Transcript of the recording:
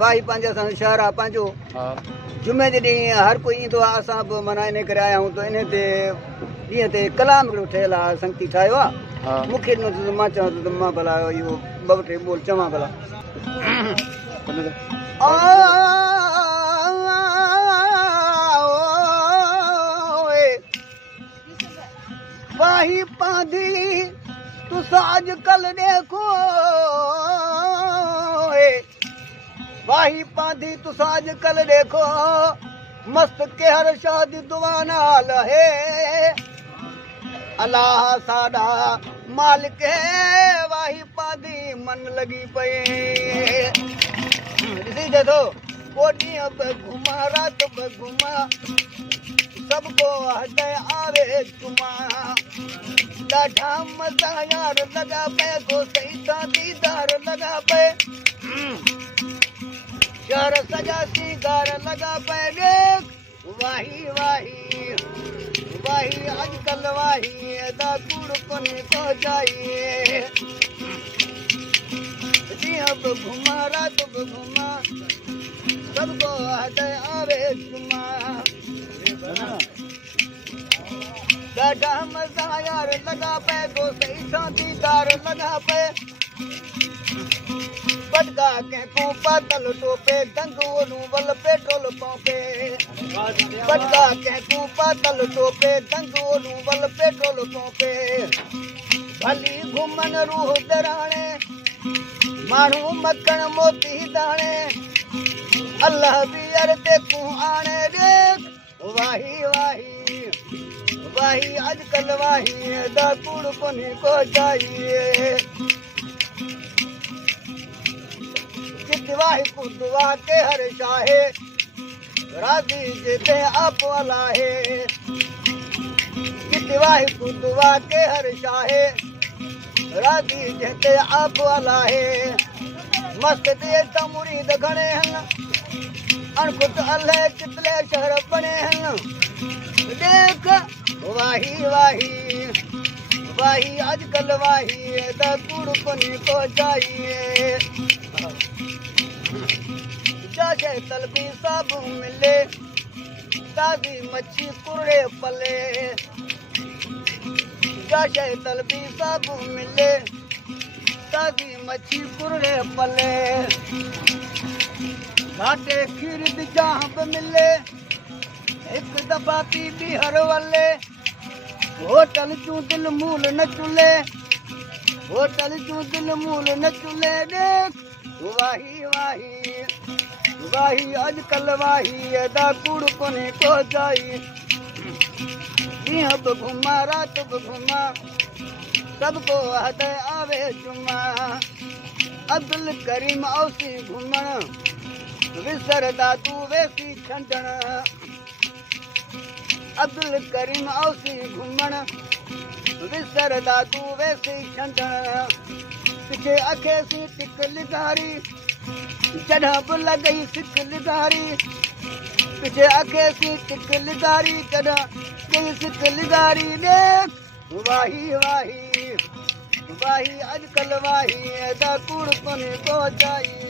वाही पंहिंजे असां शहर आहे पंहिंजो जुमे जे ॾींहुं हर कोई ईंदो आहे असां बि माना इन करे आया आहियूं त इन ते ॾींहं ते कलाम हिकिड़ो ठहियलु आहे संगती ठाहियो आहे मूंखे ॾिनो त मां चवां त मां भला इहो ॿ टे ॿोल चवां भला वाही पांधी तुस अॼुकल्ह देखो वाही पांधी तुस अॼुकल्ह देखो मस्त केहर शादी दुआ नाल है अल्लाह साडा मालिक है वाही पांधी मन लगी पए ॾिसी देखो कोटी अब घुमा रात ब घुमा सबको हटे आवे चुमा ॾाढा मज़ा यार लगा पे को सही सा दीदार लगा पे शहर सजा सीगार लगा पे देख वाही वाही वाही अॼुकल्ह वाही दा कूड़ कोन्हे को जाइए ॾींहं बि घुमा रात बि घुमा सबको हटे आवे चुमा ॾाढा मज़ा यार लगा पे को सही सा दीदार लगा पे बदगा कंहिंखो पातल टोपे गंगोलू वल पेट्रोल पंपे बदगा कंहिंखो पातल टोपे गंगोलू वल पेट्रोल पंपे भली घुमन रूह दराणे माण्हू मक्खण मोती दाणे अल्लाह बि अरते को आणे देख वाही वाही वाही अॼुकल्ह वाही दा कूड़ कोन्हे को चाहिए वाही कुदवा के हर शाहे राजी जिते आप वाला है वाही कुदवा के हर शाहे राजी जिते आप वाला है मस्त दे मुरीद घणे हन अणकुत अल्लाह चितले शहर बने हन देख वाही वाही वाही अॼुकल्ह वाही दा कूड़ कोन्हे को चाहिए जाके तलबी साबु मिले ताज़ी मच्छी कुरड़े पले जाके तलबी साबु मिले ताज़ी मच्छी कुरड़े पले घाटे खीर दी जहाँ बि मिले हिकु दफ़ा पी बि हर वले होटल चूं दिल मूल न चुले होटल चूं दिल मूल न चुले देख वाही वाही वाही अॼुकल्ह वाही दा कूड़ कोन्हे को चाहिए ॾींहं बि घुमा रात बि घुमा सबको हद आवे चुमा अब्दुल करीम औसी घुमण विसरदा तू वेसी छंडण अब्दुल करीम औसी घुमण विसरदा तू वेसी छंडण पिछे अखे सी टिक लिगारी जॾहिं बि लॻई सिक लिगारी पिछे अखे सी टिक लिगारी जॾहिं कई सिक लिगारी देख वाही वाही वाही अॼुकल्ह वाही दा कूड़ कोन्हे को चाहिए